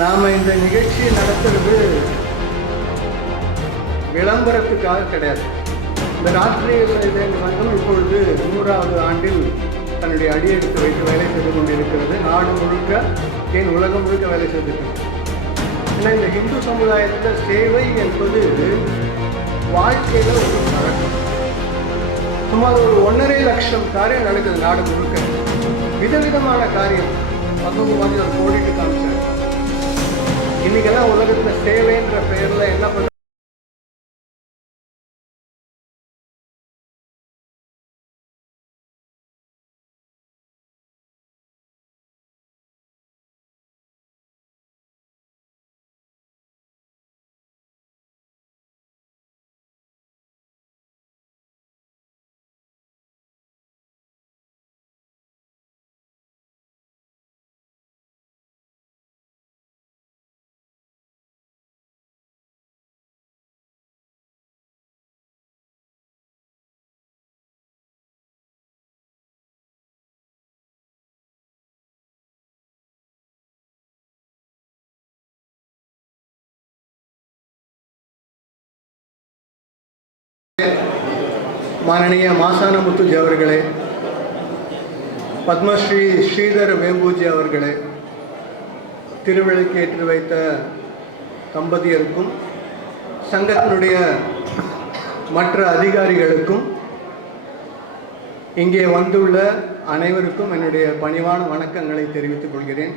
நாம் இந்த நிகழ்ச்சியை நடத்துறது விளம்பரத்துக்காக கிடையாது. இந்த ராஷ்டிரிய சுயசேவக சங்கம் இப்பொழுது 100வது ஆண்டில் தன்னுடைய அடியெடுத்து வைத்து வேலை செய்து கொண்டிருக்கிறது. நாடு முழுக்க, ஏன் உலகம் முழுக்க வேலை செய்துட்டு. ஏன்னா இந்த இந்து சமுதாயத்தில் சேவை என்பது வாழ்க்கையில் ஒரு பழக்கம். சுமார் ஒரு 1.5 லட்சம் காரியம் நடக்குது நாடு முழுக்க. விதவிதமான காரியம். பத்தொன்பது மாதிரி ஒரு கோடிட்டு காமிச்சார். இன்னைக்கெல்லாம் உலகத்தில் சேவைன்ற பெயரில் என்ன பண்ண माननीय मासानमुत्तुजी अवர்களே, पद्मश्री श्रीधर वेंबूजी अवர்களே, திருவிளக்கு ஏற்றி வைத்த தம்பதியருக்கும் சங்கத்தினுடைய மற்ற அதிகாரிகளுக்கும் இங்கே வந்துள்ள அனைவருக்கும் என்னுடைய பணிவான வணக்கங்களை தெரிவித்துக் கொள்கிறேன்.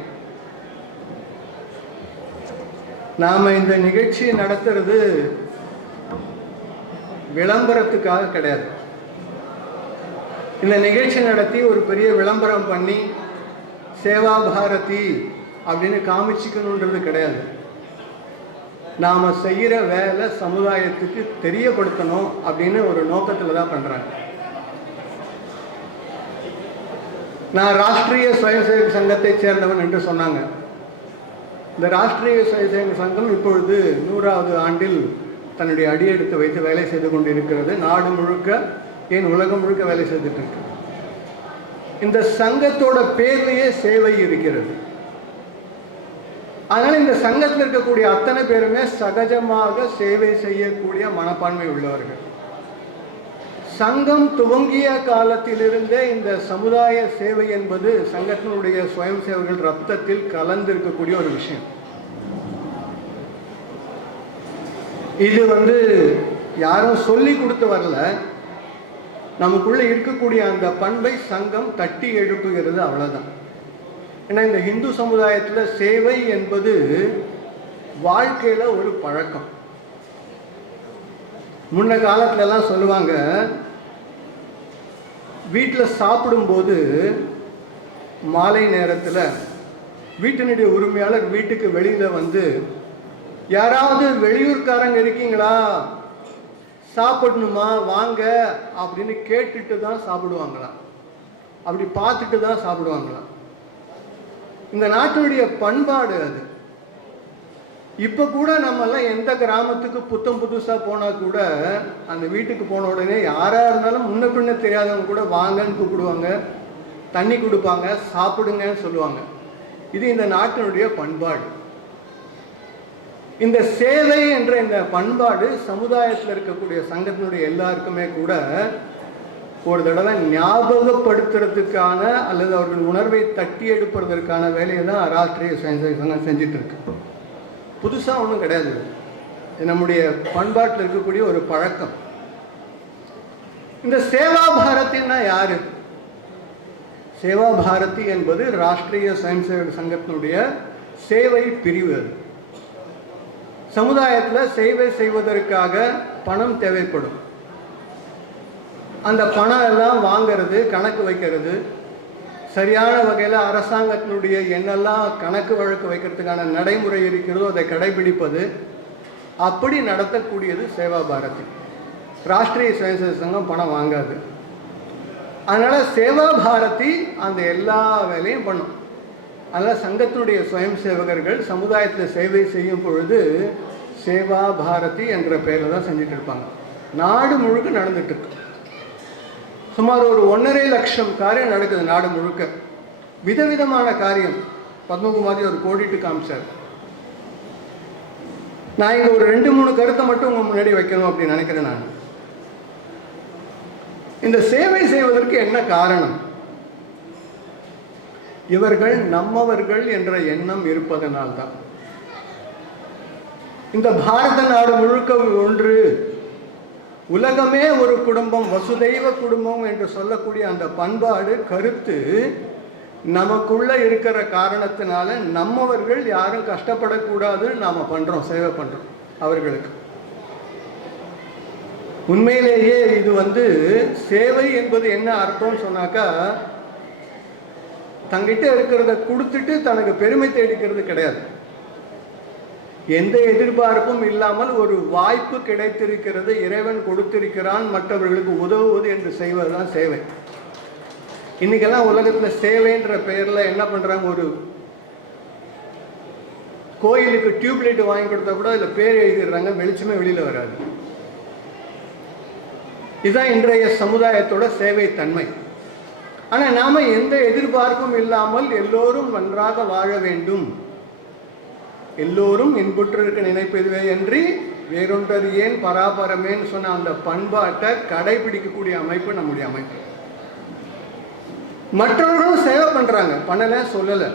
நாம் இந்த நிகழ்ச்சியை நடத்துறது விளம்பரத்துக்காக கிடையாது. இந்த நிகழ்ச்சி நடத்தி ஒரு பெரிய விளம்பரம் பண்ணி சேவா பாரதி அப்படின்னு காமிச்சிக்கணுன்றது கிடையாது. நாம் செய்கிற வேலை சமுதாயத்துக்கு தெரியப்படுத்தணும் அப்படின்னு ஒரு நோக்கத்தில் தான் பண்ணுறாங்க. நான் ராஷ்டிரிய சுயசேவக சங்கத்தை சேர்ந்தவன் என்று சொன்னாங்க. இந்த ராஷ்டிரிய சுயசேவக சங்கம் இப்பொழுது 100வது ஆண்டில் தன்னுடைய அடியெடுத்து வைத்து வேலை செய்து கொண்டிருக்கிறது. நாடு முழுக்க, ஏன் உலகம் முழுக்க வேலை செய்துட்டு இருக்கு. இந்த சங்கத்தோட பேர்லேயே சேவை இருக்கிறது. அதனால இந்த சங்கத்தில் இருக்கக்கூடிய அத்தனை பேருமே சகஜமாக சேவை செய்யக்கூடிய மனப்பான்மை உள்ளவர்கள். சங்கம் துவங்கிய காலத்திலிருந்தே இந்த சமுதாய சேவை என்பது சங்கத்தினுடைய சுயம் சேவர்கள் ரத்தத்தில் கலந்திருக்கக்கூடிய ஒரு விஷயம். இது யாரும் சொல்லி கொடுத்து வரல, நமக்குள்ள இருக்கக்கூடிய அந்த பண்பை சங்கம் தட்டி எழுப்புகிறது, அவ்வளவுதான். ஏன்னா இந்த இந்து சமுதாயத்தில் சேவை என்பது வாழ்க்கையில ஒரு பழக்கம். முன்ன காலத்துல எல்லாம் சொல்லுவாங்க, வீட்டில் சாப்பிடும்போது மாலை நேரத்தில் வீட்டினுடைய உரிமையாளர் வீட்டுக்கு வெளியில யாராவது வெளியூர்காரங்க இருக்கீங்களா, சாப்பிடணுமா, வாங்க அப்படின்னு கேட்டுட்டு தான் சாப்பிடுவாங்களாம். அப்படி பார்த்துட்டு தான் சாப்பிடுவாங்களாம். இந்த நாட்டினுடைய பண்பாடு அது. இப்போ கூட நம்மெல்லாம் எந்த கிராமத்துக்கு புதுசாக போனால் கூட அந்த வீட்டுக்கு போன உடனே யாராக இருந்தாலும் முன்ன பின்ன தெரியாதவங்க கூட வாங்கன்னு கூப்பிடுவாங்க, தண்ணி கொடுப்பாங்க, சாப்பிடுங்கன்னு சொல்லுவாங்க. இது இந்த நாட்டினுடைய பண்பாடு. இந்த சேவை என்ற இந்த பண்பாடு சமுதாயத்தில் இருக்கக்கூடிய சங்கத்தினுடைய எல்லாருக்குமே கூட ஒரு தடவை ஞாபகப்படுத்துறதுக்கான அல்லது அவர்கள் உணர்வை தட்டி எடுப்பதற்கான வேலையை தான் ராஷ்டிரிய சுயசேவக சங்கம் செஞ்சிட்டு இருக்கு. புதுசாக ஒன்றும் கிடையாது. நம்முடைய பண்பாட்டில் இருக்கக்கூடிய ஒரு பழக்கம். இந்த சேவா பாரதின்னா யாரு? சேவா பாரதி என்பது ராஷ்டிரிய சுயசேவக சங்கத்தினுடைய சேவை பிரிவு. அது சமுதாயத்தில் சேவை செய்வதற்காக பணம் தேவைப்படும். அந்த பணம் எல்லாம் வாங்கிறது, கணக்கு வைக்கிறது, சரியான வகையில் அரசாங்கத்தினுடைய என்னெல்லாம் கணக்கு வழக்கு வைக்கிறதுக்கான நடைமுறை இருக்கிறதோ அதை கடைபிடிப்பது, அப்படி நடத்தக்கூடியது சேவா பாரதி. ராஷ்டிரிய சுயசேவக சங்கம் பணம் வாங்காது. அதனால் சேவா பாரதி அந்த எல்லா வேலையும் பண்ணும். அதனால் சங்கத்தினுடைய சுயம் சேவகர்கள் சமுதாயத்தில் சேவை செய்யும் பொழுது சேவா பாரதி என்ற பெயரில் தான் செஞ்சுட்டு இருப்பாங்க. நாடு முழுக்க நடந்துட்டு இருக்கு. சுமார் ஒரு 1.5 லட்சம் காரியம் நடக்குது நாடு முழுக்க. விதவிதமான காரியம். பத்மகுமாரி ஒரு கோடிட்டு காமிச்சார். நான் இங்கே ஒரு 2-3 கருத்தை மட்டும் உங்கள் முன்னாடி வைக்கணும் அப்படின்னு நினைக்கிறேன். நான் இந்த சேவை செய்வதற்கு என்ன காரணம்? இவர்கள் நம்மவர்கள் என்ற எண்ணம் இருப்பதனால்தான். இந்த பாரத நாடு முழுக்க ஒன்று, உலகமே ஒரு குடும்பம், வசுதெய்வ குடும்பம் என்று சொல்லக்கூடிய அந்த பண்பாடு கருத்து நமக்குள்ள இருக்கிற காரணத்தினால நம்மவர்கள் யாரும் கஷ்டப்படக்கூடாதுன்னு நாம பண்றோம், சேவை பண்றோம் அவர்களுக்கு. உண்மையிலேயே இது சேவை என்பது என்ன அர்த்தம்னு சொன்னாக்கா, தங்கிட்ட இருக்கிறத கொடுத்துட்டு தனக்கு பெருமை தேடிக்கிறது கிடையாது. எந்த எதிர்பார்ப்பும் இல்லாமல் ஒரு வாய்ப்பு கிடைத்திருக்கிறது, இறைவன் கொடுத்திருக்கிறான், மற்றவர்களுக்கு உதவுவது என்று செய்வதுதான் சேவை. இன்னைக்கெல்லாம் உலகத்தில் சேவைன்ற பெயரில் என்ன பண்ணுறாங்க, ஒரு கோயிலுக்கு டியூப்லைட் வாங்கி கொடுத்தா கூட அதில் பேர் எழுதிடுறாங்க, வெளிச்சமே வெளியில் வராது. இதுதான் இன்றைய சமுதாயத்தோட சேவை தன்மை. ஆனால் நாம் எந்த எதிர்பார்ப்பும் இல்லாமல் எல்லோரும் நன்றாக வாழ வேண்டும், எல்லோரும் இன்புற்றிருக்க நினைப்பதுவே என்று வேறொன்றது ஏன் பராபரமேன்னு சொன்ன அந்த பண்பாட்டை கடைபிடிக்கக்கூடிய அமைப்பு நம்முடைய அமைப்பு. மற்றவர்களும் சேவை பண்ணுறாங்க, பண்ணலை சொல்லலை.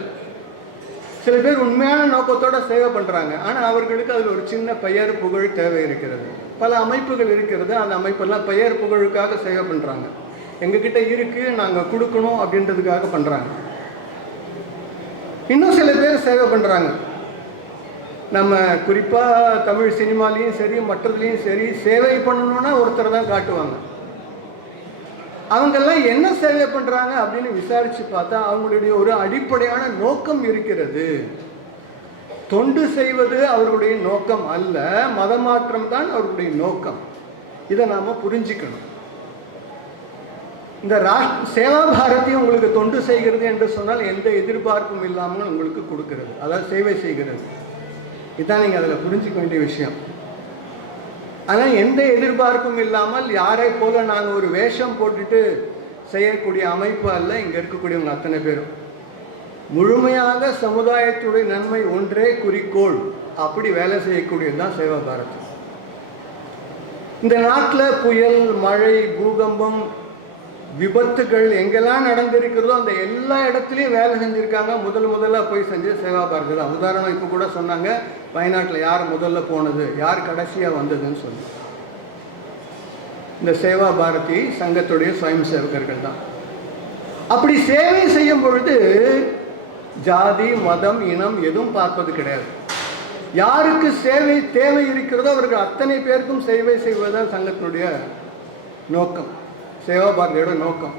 சில பேர் உண்மையான நோக்கத்தோட சேவை பண்ணுறாங்க, ஆனால் அவர்களுக்கு அதில் ஒரு சின்ன பெயர் புகழ் தேவை இருக்கிறது. பல அமைப்புகள் இருக்கிறது, அந்த அமைப்பெல்லாம் பெயர் புகழுக்காக சேவை பண்ணுறாங்க. எங்ககிட்ட இருக்கு, நாங்கள் கொடுக்கணும் அப்படின்றதுக்காக பண்ணுறாங்க. இன்னும் சில பேர் சேவை பண்ணுறாங்க. நம்ம குறிப்பாக தமிழ் சினிமாலையும் சரி மற்றதுலேயும் சரி சேவை பண்ணணும்னா ஒருத்தர் தான் காட்டுவாங்க. அவங்கெல்லாம் என்ன சேவை பண்ணுறாங்க அப்படின்னு விசாரித்து பார்த்தா அவங்களுடைய ஒரு அடிப்படையான நோக்கம் இருக்கிறது. தொண்டு செய்வது அவர்களுடைய நோக்கம் அல்ல, மதமாற்றம் தான் அவர்களுடைய நோக்கம். இதை நாம் புரிஞ்சுக்கணும். இந்த சேவா பாரதி உங்களுக்கு தொண்டு செய்கிறது என்று சொன்னால் எந்த எதிர்பார்ப்பும் இல்லாமல் உங்களுக்கு கொடுக்கிறது, அதாவது சேவை செய்கிறது. இதுதான் நீங்கள் அதில் புரிஞ்சிக்க வேண்டிய விஷயம். ஆனால் எந்த எதிர்பார்ப்பும் இல்லாமல் யாரை போல நாங்கள் ஒரு வேஷம் போட்டுட்டு செய்யக்கூடிய அமைப்பு அல்ல இங்கே இருக்கக்கூடியவங்க அத்தனை பேரும். முழுமையாக சமுதாயத்துடைய நன்மை ஒன்றே குறிக்கோள், அப்படி வேலை செய்யக்கூடியது தான் சேவா பாரதி. இந்த நாட்டில் புயல், மழை, பூகம்பம், விபத்துகள் எங்கெல்லாம் நடந்திருக்கிறதோ அந்த எல்லா இடத்துலையும் வேலை செஞ்சுருக்காங்க. முதல்ல போய் செஞ்சு சேவா பாரதி தான். உதாரணம் இப்போ கூட சொன்னாங்க, வயநாட்டில் யார் முதல்ல போனது, யார் கடைசியாக வந்ததுன்னு சொல்லி. இந்த சேவா பாரதி சங்கத்துடைய சுயம் சேவகர்கள் தான். அப்படி சேவை செய்யும் பொழுது ஜாதி, மதம், இனம் எதுவும் பார்ப்பது கிடையாது. யாருக்கு சேவை தேவை இருக்கிறதோ அவர்கள் அத்தனை பேருக்கும் சேவை செய்வதுதான் சங்கத்தினுடைய நோக்கம், சேவா பாரதியோட நோக்கம்.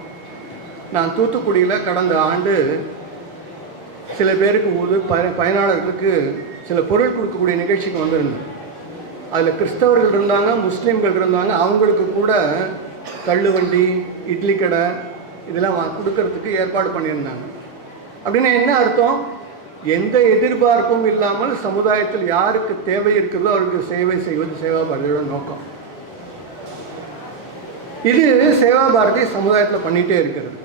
நான் தூத்துக்குடியில் கடந்த ஆண்டு சில பேருக்கு பயனாளர்களுக்கு சில பொருள் கொடுக்கக்கூடிய நிகழ்ச்சிக்கு வந்திருந்தேன். அதில் கிறிஸ்தவர்கள் இருந்தாங்க, முஸ்லீம்கள் இருந்தாங்க. அவங்களுக்கு கூட தள்ளுவண்டி, இட்லி கடை இதெல்லாம் கொடுக்கறதுக்கு ஏற்பாடு பண்ணியிருந்தாங்க. அப்படின்னா என்ன அர்த்தம்? எந்த எதிர்பார்ப்பும் இல்லாமல் சமுதாயத்தில் யாருக்கு தேவை இருக்கிறதோ அவருக்கு சேவை செய்வது சேவா பாரதியோட நோக்கம். இது சேவா பாரதி சமுதாயத்தில் பண்ணிகிட்டே இருக்கிறது.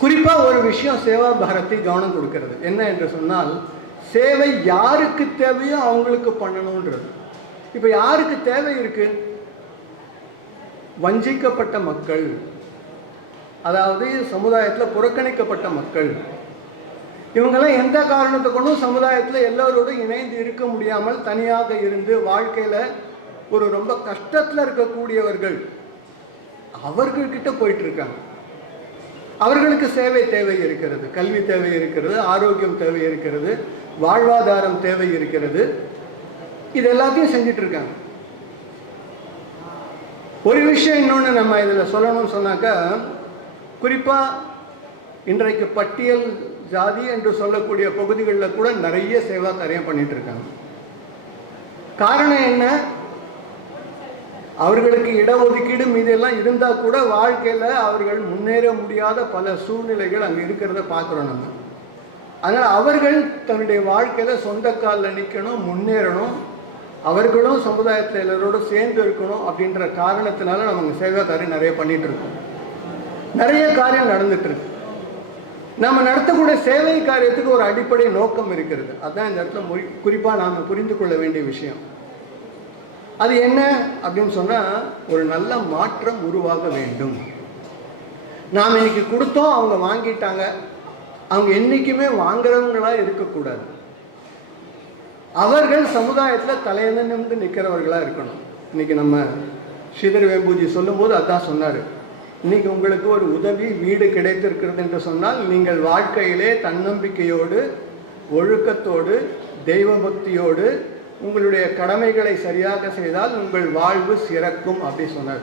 குறிப்பாக ஒரு விஷயம் சேவா பாரதி கவனம் கொடுக்கிறது. என்ன என்று சொன்னால், சேவை யாருக்கு தேவையோ அவங்களுக்கு பண்ணணுன்றது. இப்போ யாருக்கு தேவை இருக்கு? வஞ்சிக்கப்பட்ட மக்கள், அதாவது சமுதாயத்தில் புறக்கணிக்கப்பட்ட மக்கள். இவங்கெல்லாம் எந்த காரணத்தை கொண்டும் சமுதாயத்தில் எல்லோரோடும் இணைந்து இருக்க முடியாமல் தனியாக இருந்து வாழ்க்கையில் ஒரு ரொம்ப கஷ்டத்தில் இருக்கக்கூடியவர்கள், அவர்கள்கிட்ட போயிட்டு இருக்காங்க. அவர்களுக்கு சேவை தேவை இருக்கிறது, கல்வி தேவை இருக்கிறது, ஆரோக்கியம் தேவை இருக்கிறது, வாழ்வாதாரம் தேவை இருக்கிறது. இது எல்லாத்தையும் செஞ்சிட்டு இருக்காங்க. ஒரு விஷயம் இன்னொன்று நம்ம இதில் சொல்லணும்னு சொன்னாக்கா, குறிப்பாக இன்றைக்கு பட்டியல் ஜாதி என்று சொல்லக்கூடிய பகுதிகளில் கூட நிறைய சேவா காரியம் பண்ணிட்டு இருக்காங்க. காரணம் என்ன? அவர்களுக்கு இடஒதுக்கீடு மீதெல்லாம் இருந்தால் கூட வாழ்க்கையில் அவர்கள் முன்னேற முடியாத பல சூழ்நிலைகள் அங்கே இருக்கிறத பார்க்குறோம் நம்ம. அதனால் அவர்கள் தன்னுடைய வாழ்க்கையில் சொந்த காலில் நிற்கணும், முன்னேறணும், அவர்களும் சமுதாயத்தில் எல்லாரோடும் சேர்ந்து இருக்கணும் அப்படின்ற காரணத்தினால நம்ம சேவை காரியம் நிறைய பண்ணிகிட்டு இருக்கோம். நிறைய காரியம் நடந்துட்டு இருக்கு. நம்ம நடத்தக்கூடிய சேவை காரியத்துக்கு ஒரு அடிப்படை நோக்கம் இருக்கிறது. அதுதான் இந்த இடத்துல குறிப்பாக நாம் புரிந்து கொள்ள வேண்டிய விஷயம். அது என்ன அப்படின்னு சொன்னால், ஒரு நல்ல மாற்றம் உருவாக வேண்டும். நாம் இன்னைக்கு கொடுத்தோம், அவங்க வாங்கிட்டாங்க, அவங்க என்றைக்குமே வாங்குறவங்களாக இருக்கக்கூடாது. அவர்கள் சமுதாயத்தில் தலையிலிருந்து நிற்கிறவர்களாக இருக்கணும். இன்னைக்கு நம்ம ஸ்ரீதர் வேம்பூஜி சொல்லும்போது அதான் சொன்னார். இன்னைக்கு உங்களுக்கு ஒரு உதவி வீடு கிடைத்திருக்கிறது என்று சொன்னால், நீங்கள் வாழ்க்கையிலே தன்னம்பிக்கையோடு, ஒழுக்கத்தோடு, தெய்வ பக்தியோடு உங்களுடைய கடமைகளை சரியாக செய்தால் உங்கள் வாழ்வு சிறக்கும் அப்படி சொன்னார்.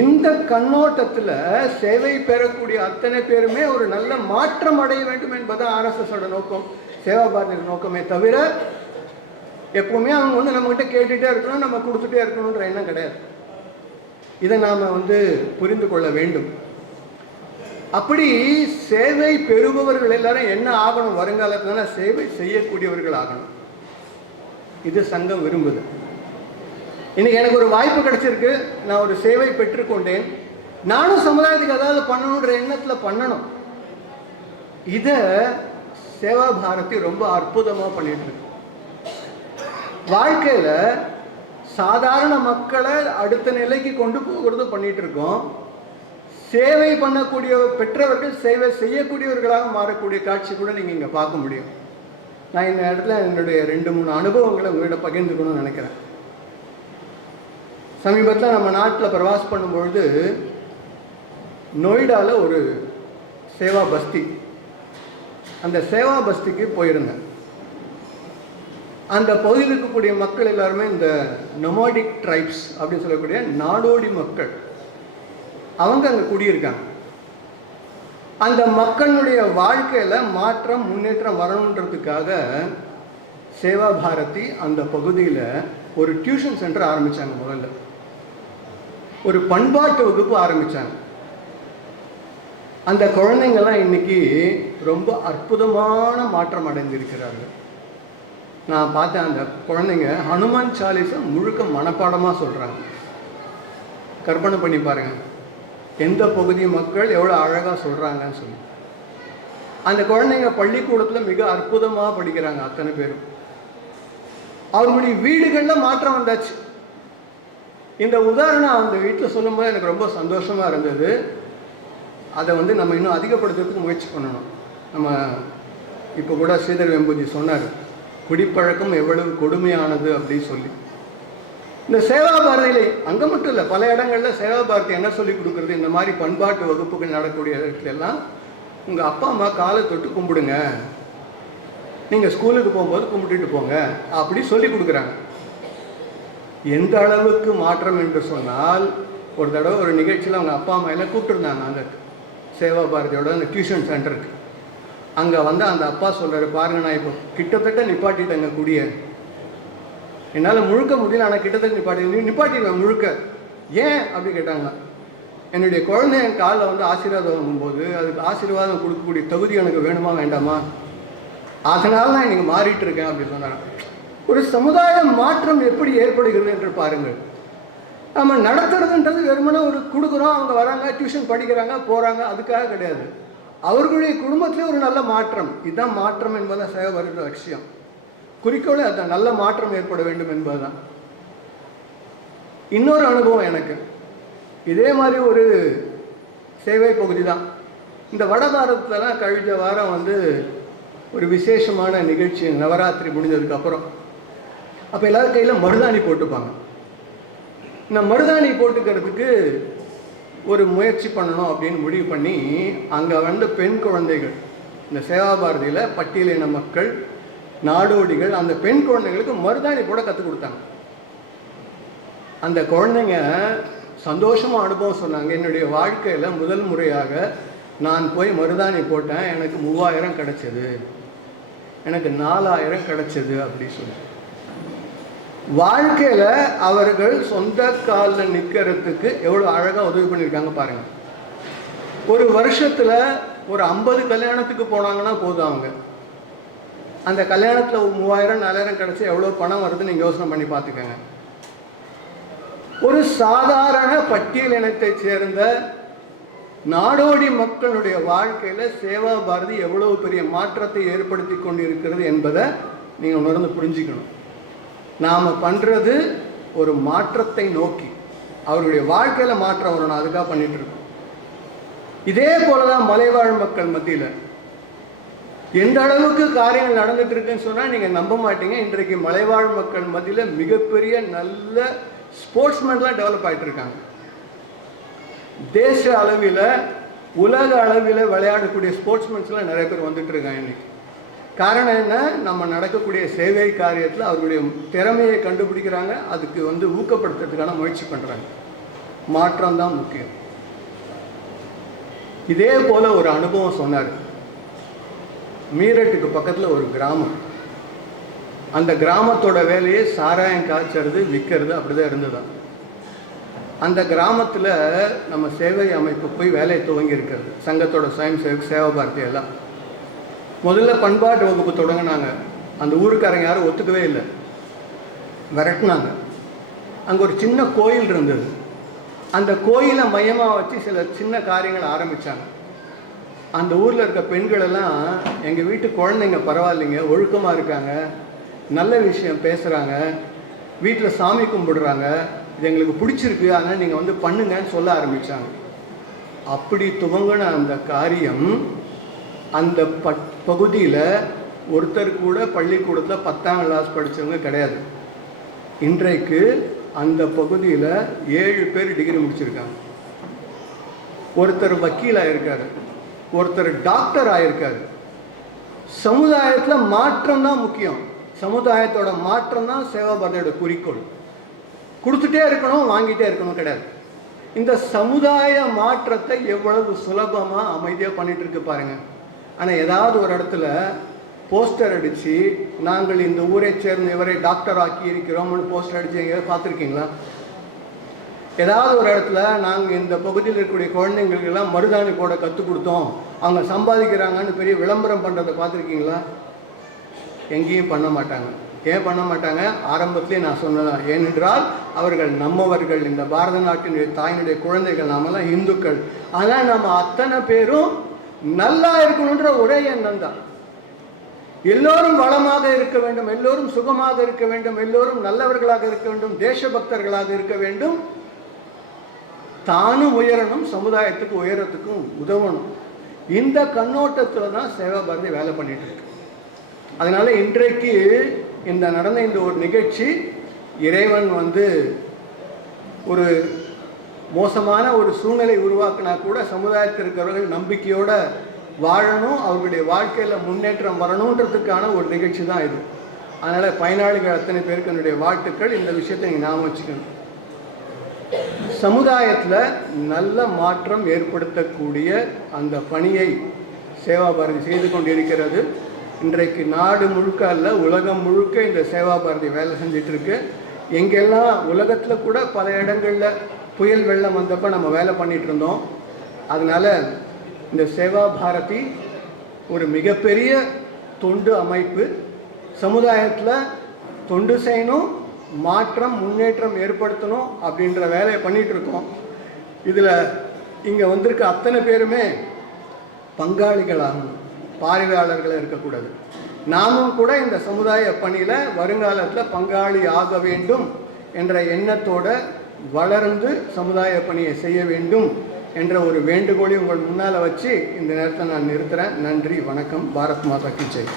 இந்த கண்ணோட்டத்தில் சேவை பெறக்கூடிய அத்தனை பேருமே ஒரு நல்ல மாற்றம் அடைய வேண்டும் என்பது ஆர்எஸ்எஸோட நோக்கம், சேவா பாரதியோட நோக்கமே தவிர எப்பவுமே அவங்க நம்மகிட்ட கேட்டுகிட்டே இருக்கணும், நம்ம கொடுத்துட்டே இருக்கணுன்ற எண்ணம் கிடையாது. இதை நாம் புரிந்து கொள்ள வேண்டும். அப்படி சேவை பெறுபவர்கள் எல்லாரும் என்ன ஆகணும், வருங்காலத்தில் சேவை செய்யக்கூடியவர்கள் ஆகணும். இது சங்கம் விரும்புது. இன்னைக்கு எனக்கு ஒரு வாய்ப்பு கிடைச்சிருக்கு, நான் ஒரு சேவை பெற்றுக்கொண்டேன், நானும் சமுதாயத்துக்கு ஏதாவது பண்ணணுன்ற எண்ணத்தில் பண்ணணும். இதை சேவா பாரதி ரொம்ப அற்புதமாக பண்ணிட்டு இருக்கு. வாழ்க்கையில் சாதாரண மக்களை அடுத்த நிலைக்கு கொண்டு போகிறது பண்ணிட்டு இருக்கோம். சேவை பண்ணக்கூடிய பெற்றவர்கள் சேவை செய்யக்கூடியவர்களாக மாறக்கூடிய காட்சி கூட நீங்கள் இங்கே பார்க்க முடியும். நான் இந்த இடத்துல என்னுடைய 2-3 அனுபவங்களை உங்கள்கிட்ட பகிர்ந்துக்கணும்னு நினைக்கிறேன். சமீபத்தில் நம்ம நாட்டில் பிரவாஸ் பண்ணும்பொழுது நொய்டாவில் ஒரு சேவா பஸ்தி, அந்த சேவா பஸ்திக்கு போயிருந்தேன். அந்த பகுதியில் இருக்கக்கூடிய மக்கள் எல்லாருமே இந்த நொமாடிக் ட்ரைப்ஸ் அப்படின்னு சொல்லக்கூடிய நாடோடி மக்கள், அவங்க அங்கே குடியிருக்காங்க. அந்த மக்களுடைய வாழ்க்கையில் மாற்றம் முன்னேற்றம் வரணுன்றதுக்காக சேவா பாரதி அந்த பகுதியில் ஒரு டியூஷன் சென்டர் ஆரம்பித்தாங்க. முதல்ல ஒரு பண்பாட்டு வகுப்பு ஆரம்பித்தாங்க. அந்த குழந்தைங்கள்லாம் இன்னைக்கு ரொம்ப அற்புதமான மாற்றம் அடைந்திருக்கிறார்கள். நான் பார்த்தேன், அந்த குழந்தைங்க ஹனுமான் சாலிசை முழுக்க மனப்பாடமாக சொல்கிறாங்க. கற்பனை பண்ணி பாருங்கள், எந்த பகுதி மக்கள் எவ்வளோ அழகாக சொல்கிறாங்கன்னு சொல்லி. அந்த குழந்தைங்க பள்ளிக்கூடத்தில் மிக அற்புதமாக படிக்கிறாங்க அத்தனை பேரும். அவர்களுடைய வீடுகளில் மாற்றம் வந்தாச்சு. இந்த உதாரணம் அந்த வீட்டில் சொல்லும்போது எனக்கு ரொம்ப சந்தோஷமாக இருந்தது. அதை நம்ம இன்னும் அதிகப்படுத்துறதுக்கு முயற்சி பண்ணணும். நம்ம இப்போ கூட ஸ்ரீதர் வெம்பூஜி சொன்னார், குடிப்பழக்கம் எவ்வளவு கொடுமையானது அப்படின்னு சொல்லி. இந்த சேவா பாரதியிலே அங்கே மட்டும் இல்லை, பல இடங்களில் சேவா பாரதி என்ன சொல்லி கொடுக்குறது, இந்த மாதிரி பண்பாட்டு வகுப்புகள் நடக்கக்கூடிய இடத்துலலாம் உங்கள் அப்பா அம்மா காலை தொட்டு கும்பிடுங்க, நீங்கள் ஸ்கூலுக்கு போகும்போது கும்பிட்டுட்டு போங்க அப்படி சொல்லி கொடுக்குறாங்க. எந்த அளவுக்கு மாற்றம் என்று சொன்னால், ஒரு தடவை ஒரு நிகழ்ச்சியில் அவங்க அப்பா அம்மா எல்லாம் கூப்பிட்டுருந்தாங்க அந்த சேவா பாரதியோட அந்த டியூஷன் சென்டருக்கு. அங்கே அந்த அப்பா சொல்கிறாரு, பாருங்கள், நான் இப்போ கிட்டத்தட்ட நிப்பாட்டிட்டேங்க குடிய, என்னால் முழுக்க முடியல, ஆனால் கிட்டத்தட்ட நிப்பாட்டிடுவேன் முழுக்க. ஏன் அப்படி கேட்டாங்க. என்னுடைய குழந்தை என் காலில் ஆசீர்வாதம் வாங்கும்போது அதுக்கு ஆசீர்வாதம் கொடுக்கக்கூடிய தகுதி எனக்கு வேணுமா வேண்டாமா, அதனால நான் இன்னைக்கு மாறிட்டு இருக்கேன் அப்படி சொன்னாங்க. ஒரு சமுதாய மாற்றம் எப்படி ஏற்படுகிறது என்று பாருங்கள். நம்ம நடத்துறதுன்றது வெறுமனே ஒரு கொடுக்குறோம், அவங்க வராங்க, டியூஷன் படிக்கிறாங்க, போகிறாங்க, அதுக்காக கிடையாது. அவர்களுடைய குடும்பத்திலே ஒரு நல்ல மாற்றம். இதுதான் மாற்றம் என்பதுதான் சேவை வருகிற லட்சியம், குறிக்கோளே அதுதான், நல்ல மாற்றம் ஏற்பட வேண்டும் என்பதுதான். இன்னொரு அனுபவம் எனக்கு இதே மாதிரி ஒரு சேவை பகுதி தான். இந்த வட பாரதத்துலலாம் கழிஞ்ச வாரம் ஒரு விசேஷமான நிகழ்ச்சி, நவராத்திரி முடிஞ்சதுக்கப்புறம். அப்போ எல்லாரும் கையில் மருதாணி போட்டுப்பாங்க. இந்த மருதாணி போட்டுக்கிறதுக்கு ஒரு முயற்சி பண்ணணும் அப்படின்னு முடிவு பண்ணி அங்கே பெண் குழந்தைகள், இந்த சேவா பாரதியில் பட்டியலின மக்கள், நாடோடிகள், அந்த பெண் குழந்தைகளுக்கு மருதாணி போட கற்றுக் கொடுத்தாங்க. அந்த குழந்தைங்க சந்தோஷமாக அனுபவம் சொன்னாங்க. என்னுடைய வாழ்க்கையில் முதல் முறையாக நான் போய் மருதாணி போட்டேன், எனக்கு 3000 கிடைச்சது, எனக்கு 4000 கிடைச்சது அப்படி சொல்லி. வாழ்க்கையில் அவர்கள் சொந்த காலில் நிற்கிறதுக்கு எவ்வளோ அழகாக உதவி பண்ணியிருக்காங்க பாருங்கள். ஒரு வருஷத்தில் ஒரு 50 கல்யாணத்துக்கு போனாங்கன்னா போதும், அவங்க அந்த கல்யாணத்தில் 3000 4000 கிடைச்சி எவ்வளோ பணம் வருதுன்னு நீங்கள் யோசனை பண்ணி பார்த்துக்கோங்க. ஒரு சாதாரண பட்டியல் இனத்தை சேர்ந்த நாடோடி மக்களுடைய வாழ்க்கையில் சேவா பாரதி எவ்வளவு பெரிய மாற்றத்தை ஏற்படுத்தி கொண்டிருக்கிறது என்பதை நீங்கள் உணர்ந்து புரிஞ்சுக்கணும். நாம் பண்ணுறது ஒரு மாற்றத்தை நோக்கி, அவருடைய வாழ்க்கையில் மாற்றம் வரணும், அதுக்காக பண்ணிட்டு இருக்கோம். இதே போல தான் மலைவாழ் மக்கள் மத்தியில் எந்த அளவுக்கு காரியங்கள் நடந்துட்டு இருக்குன்னு சொன்னால் நீங்கள் நம்ப மாட்டீங்க. இன்றைக்கு மலைவாழ் மக்கள் மத்தியில் மிகப்பெரிய நல்ல ஸ்போர்ட்ஸ்மேன்லாம் டெவலப் ஆகிட்டு இருக்காங்க. தேச அளவில் உலக அளவில் விளையாடக்கூடிய ஸ்போர்ட்ஸ்மேன்ஸ்லாம் நிறைய பேர் வந்துட்டு இருக்காங்க இன்னைக்கு. காரணம் என்ன? நம்ம நடக்கக்கூடிய சேவை காரியத்தில் அவர்களுடைய திறமையை கண்டுபிடிக்கிறாங்க, அதுக்கு ஊக்கப்படுத்துறதுக்கான முயற்சி பண்ணுறாங்க. மாற்றம் தான் முக்கியம். இதே போல் ஒரு அனுபவம் சொன்னார். மீரட்டுக்கு பக்கத்தில் ஒரு கிராமம், அந்த கிராமத்தோட வேலையே சாராயம் காய்ச்சறது விற்கிறது அப்படிதான் இருந்ததுதான். அந்த கிராமத்தில் நம்ம சேவை அமைப்பு போய் வேலையை துவங்கி இருக்கிறது. சங்கத்தோட சுயம் சேவக் சேவா பாரதி எல்லாம் முதல்ல பண்பாட்டு வகுப்பு தொடங்கினாங்க. அந்த ஊருக்காரங்க யாரும் ஒத்துக்கவே இல்லை, விரட்டினாங்க. அங்கே ஒரு சின்ன கோயில் இருந்தது, அந்த கோயிலை மையமாக வச்சு சில சின்ன காரியங்களை ஆரம்பித்தாங்க. அந்த ஊரில் இருக்க பெண்கள் எல்லாம் எங்கள் வீட்டு குழந்தைங்க பரவாயில்லைங்க, ஒழுக்கமாக இருக்காங்க, நல்ல விஷயம் பேசுகிறாங்க, வீட்டில் சாமி கும்பிடுறாங்க, இது எங்களுக்கு பிடிச்சிருக்கு, அதனால் நீங்கள் பண்ணுங்கன்னு சொல்ல ஆரம்பித்தாங்க. அப்படி துவங்கின அந்த காரியம் அந்த பகுதியில் ஒருத்தர் கூட பள்ளிக்கூடத்தில் 10ஆம் கிளாஸ் படித்தவங்க கிடையாது. இன்றைக்கு அந்த பகுதியில் 7 பேர் டிகிரி முடிச்சிருக்காங்க. ஒருத்தர் வக்கீல் ஆகியிருக்காரு, ஒருத்தர் டாக்டர் ஆகியிருக்காரு. சமுதாயத்தில் மாற்றம் தான் முக்கியம். சமுதாயத்தோட மாற்றம் தான் சேவா பாரதியோட குறிக்கோள். கொடுத்துட்டே இருக்கணும், வாங்கிட்டே இருக்கணும் கிடையாது. இந்த சமுதாய மாற்றத்தை எவ்வளவு சுலபமாக அமைதியாக பண்ணிட்டு இருக்கு பாருங்க. ஆனால் ஏதாவது ஒரு இடத்துல போஸ்டர் அடித்து நாங்கள் இந்த ஊரை சேர்ந்த இவரை டாக்டர் ஆக்கி இருக்கிறோம்னு போஸ்டர் அடித்து எங்கேயாவது பார்த்துருக்கீங்களா? ஏதாவது ஒரு இடத்துல நாங்கள் இந்த பகுதியில் இருக்கக்கூடிய குழந்தைங்களுக்கெல்லாம் மருதாணி போட கற்றுக் கொடுத்தோம், அவங்க சம்பாதிக்கிறாங்கன்னு பெரிய விளம்பரம் பண்ணுறதை பார்த்துருக்கீங்களா? எங்கேயும் பண்ண மாட்டாங்க. ஏன் பண்ண மாட்டாங்க? ஆரம்பத்திலே நான் சொன்னதான். ஏனென்றால் அவர்கள் நம்மவர்கள், இந்த பாரத நாட்டினுடைய தாயினுடைய குழந்தைகள், நாமெல்லாம் இந்துக்கள். ஆனால் நம்ம அத்தனை பேரும் நல்லா இருக்கணுன்ற ஒரே எண்ணம் தான். எல்லோரும் வளமாக இருக்க வேண்டும், எல்லோரும் சுகமாக இருக்க வேண்டும், எல்லோரும் நல்லவர்களாக இருக்க வேண்டும், தேசபக்தர்களாக இருக்க வேண்டும், தானும் உயரணும், சமுதாயத்துக்கு உயரத்துக்கும் உதவணும். இந்த கண்ணோட்டத்தில் தான் சேவா பாரதி வேலை பண்ணிட்டு இருக்கு. அதனால இன்றைக்கு இந்த நடந்த இந்த ஒரு நிகழ்ச்சி, இறைவன் ஒரு மோசமான ஒரு சூழ்நிலை உருவாக்கினா கூட சமுதாயத்தில் இருக்கிறவர்கள் நம்பிக்கையோட வாழணும், அவர்களுடைய வாழ்க்கையில் முன்னேற்றம் வரணுன்றதுக்கான ஒரு நிகழ்ச்சி தான் இது. அதனால் பயனாளிகள் அத்தனை பேருக்கு என்னுடைய வாழ்த்துக்கள். இந்த விஷயத்தை நீங்கள் ஞாபகம் வச்சுக்கணும். சமுதாயத்தில் நல்ல மாற்றம் ஏற்படுத்தக்கூடிய அந்த பணியை சேவா பாரதி செய்து கொண்டிருக்கிறது. இன்றைக்கு நாடு முழுக்க அல்ல, உலகம் முழுக்க இந்த சேவா பாரதி வேலை செஞ்சிட்ருக்கு. எங்கெல்லாம் உலகத்தில் கூட பல இடங்களில் புயல் வெள்ளம் வந்தப்போ நம்ம வேலை பண்ணிகிட்டு இருந்தோம். அதனால் இந்த சேவா பாரதி ஒரு மிகப்பெரிய தொண்டு அமைப்பு. சமுதாயத்தில் தொண்டு செய்யணும், மாற்றம் முன்னேற்றம் ஏற்படுத்தணும் அப்படின்ற வேலையை பண்ணிகிட்ருக்கோம். இதில் இங்கே வந்திருக்க அத்தனை பேருமே பங்காளிகளாகணும், பார்வையாளர்களாக இருக்கக்கூடாது. நாமும் கூட இந்த சமுதாய பணியில் வருங்காலத்தில் பங்காளி ஆக வேண்டும் என்ற எண்ணத்தோடு வளர்ந்து சமுதாய பணியை செய்ய வேண்டும் என்ற ஒரு வேண்டுகோளை உங்கள் முன்னால் வச்சு இந்த நேரத்தை நான் நிறுத்துகிறேன். நன்றி, வணக்கம். பாரத் மாதா கி ஜெய்.